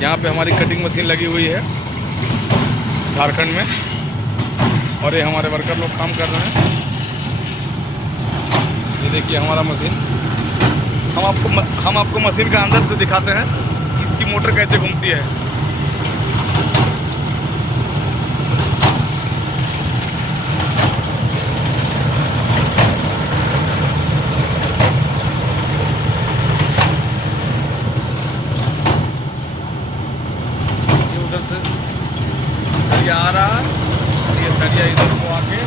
यहाँ पे हमारी कटिंग मशीन लगी हुई है झारखंड में, और ये हमारे वर्कर लोग काम कर रहे हैं। ये देखिए हमारा मशीन। हम आपको मशीन का अंदर से दिखाते हैं कि इसकी मोटर कैसे घूमती है। ये उधर से सरिया आ रहा है, ये सरिया इधर को आके